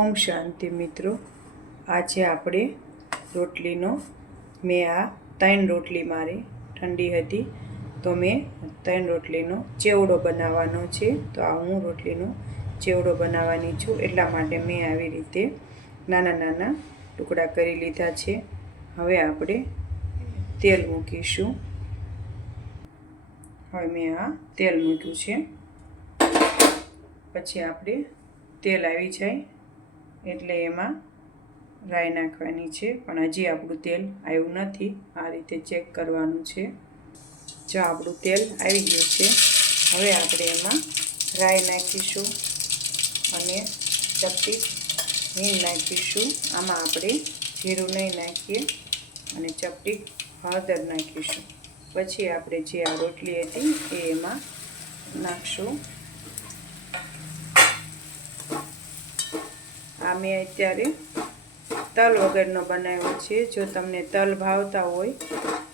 ઓમ શાંતિ મિત્રો, આજે આપણે રોટલીનો મેં આ 3 રોટલી મારી ઠંડી હતી તો મેં 3 રોટલીનો ચેવડો બનાવવાનો છે। તો આ હું રોટલીનો ચેવડો બનાવવાની છું, એટલા માટે મેં આવી રીતે નાના નાના ટુકડા કરી લીધા છે। હવે આપણે તેલ મૂકીશું। હવે મેં આ તેલ મૂક્યું છે, પછી આપણે તેલ આવી જાય એટલે એમાં રાઈ નાખવાની છે, પણ હજી આપણું તેલ આવ્યું નથી। આ રીતે ચેક કરવાનું છે। જો આપણું તેલ આવી ગયું છે, હવે આપણે એમાં રાઈ નાખીશું અને ચપટી હિંગ નાખીશું। આમાં આપણે જીરું નહીં નાખીએ અને ચપટી હળદર નાખીશું। પછી આપણે જે આ રોટલી હતી એ એમાં નાખશું। આ મેં અત્યારે તલ વગરનો બનાવ્યો છે। જો તમને તલ ભાવતા હોય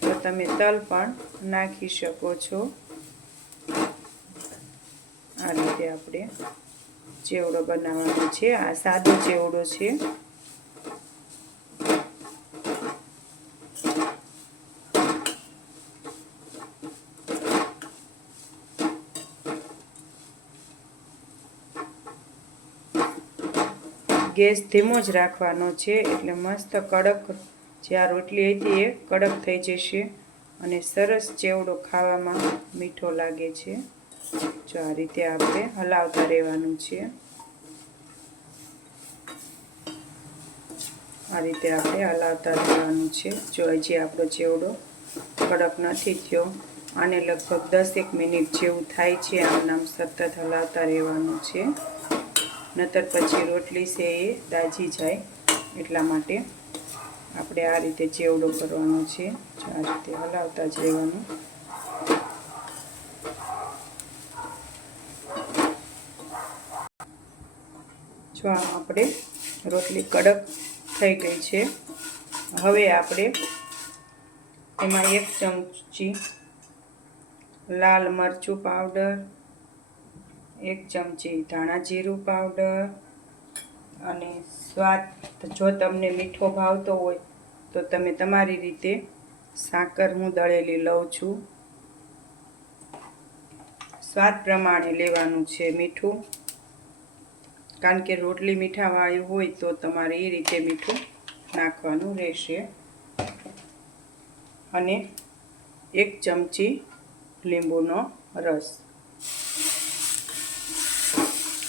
તો તમે તલ પણ નાખી શકો છો। આ રીતે આપણે ચેવડો બનાવવાનો છે। આ સાદો ચેવડો છે। ગેસ ધીમો જ રાખવાનો છે, એટલે મસ્ત કડક જે આ રોટલી હતી એ કડક થઈ જશે અને સરસ ચેવડો ખાવામાં મીઠો લાગે છે। જો આ રીતે આપણે હલાવતા રહેવાનું છે। આ રીતે આપણે હલાવતા રહેવાનું છે। જો હજી આપણો ચેવડો કડક નથી થયો, આને લગભગ 10 મિનિટ જેવું થાય છે, આમ નામ સતત હલાવતા રહેવાનું છે, નતર પછી રોટલી છે એ દાજી જાય। એટલા માટે આપણે આ રીતે ચેવડો કરવાનો છે। જો આ રીતે હલાવતા જ રહેવાનું। જો આપણે રોટલી કડક થઈ ગઈ છે, હવે આપણે એમાં 1 ચમચી લાલ મરચું પાવડર, 1 ચમચી ધાણા જીરું પાવડર અને સ્વાદ, જો તમને મીઠો ભાવતો હોય તો તમે તમારી રીતે સાકર હું દળેલી લઉં છું, સ્વાદ પ્રમાણે લેવાનું છે મીઠું, કારણ કે રોટલી મીઠાવાળી હોય તો તમારે એ રીતે મીઠું નાખવાનું રહેશે। અને 1 ચમચી લીંબુનો રસ।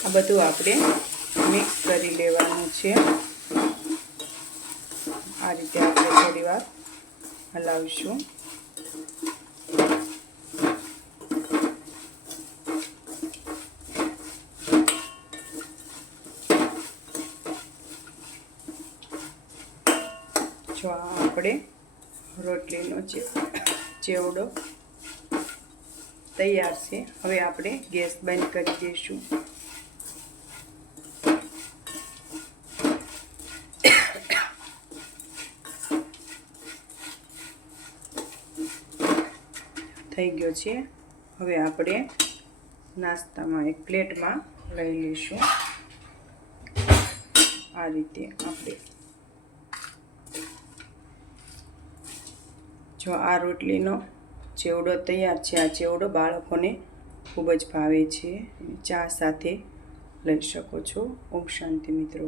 આ બધું આપણે મિક્સ કરી લેવાનું છે। આ રીતે આપણે થોડી વાર હલાવીશું। જો આપણે રોટલીનો ચેવડો તૈયાર છે। હવે આપણે ગેસ બંધ કરી દઈશું। થઈ ગયો છે। હવે આપણે નાસ્તામાં એક પ્લેટમાં લઈ લઈશું। આ રીતે આપણે જો આ રોટલીનો ચેવડો તૈયાર છે। આ ચેવડો બાળકોને ખૂબ જ ભાવે છે, ચા સાથે લઈ શકો છો। ઓમ શાંતિ મિત્રો।